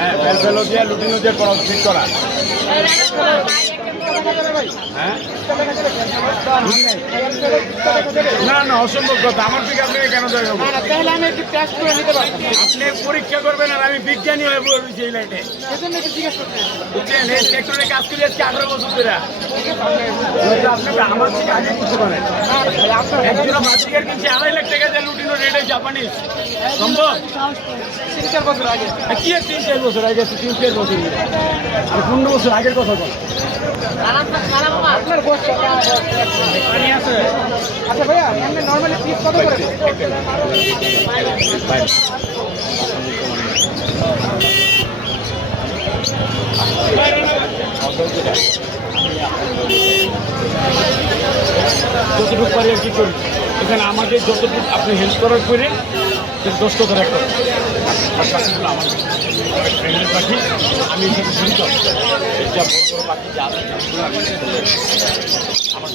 হ্যাঁ, ফেলফেলো দিয়ে লুটিনো দিয়ে ঠিক করা। হ্যাঁ, না না, অসম্ভব কথা। আমার থেকে আপনাকে কেন দেওয়া যাবো? আপনি পরীক্ষা করবেন আর আমি বিজ্ঞানী হয়ে বলছি এই লাইটে। বুঝছেন, এই সেক্টরে কাজ করি আজকে 18 বছর ধরে। আপনাকে আমার থেকে আগে বুঝতে পারেন। একজোড়া বাচ্চিকার কিনছে 2.5 লাখ টাকা দিয়ে লুটিনো রেটে জাপানিজ। সম্ভব? 3-4 বছর আগে। কি আর 3-4 বছর আগে? 3-4 বছর আর 15 বছর আগের কথা বল। আপনার গোষ্ঠ পানি আছে? আচ্ছা ভাইয়া, এমনি নর্মালি পিস কত করে? যতটুকু পারি আর কি করি। এখানে আমাকে যতটুকু আপনি হেল্প করার করে 10 টাকা রাখবেন। আর বাকিগুলো আমার ফ্রেন্ডের পাখি, আমি এখানে জড়িত। যা বড় বড় পাখি যা আছে আমার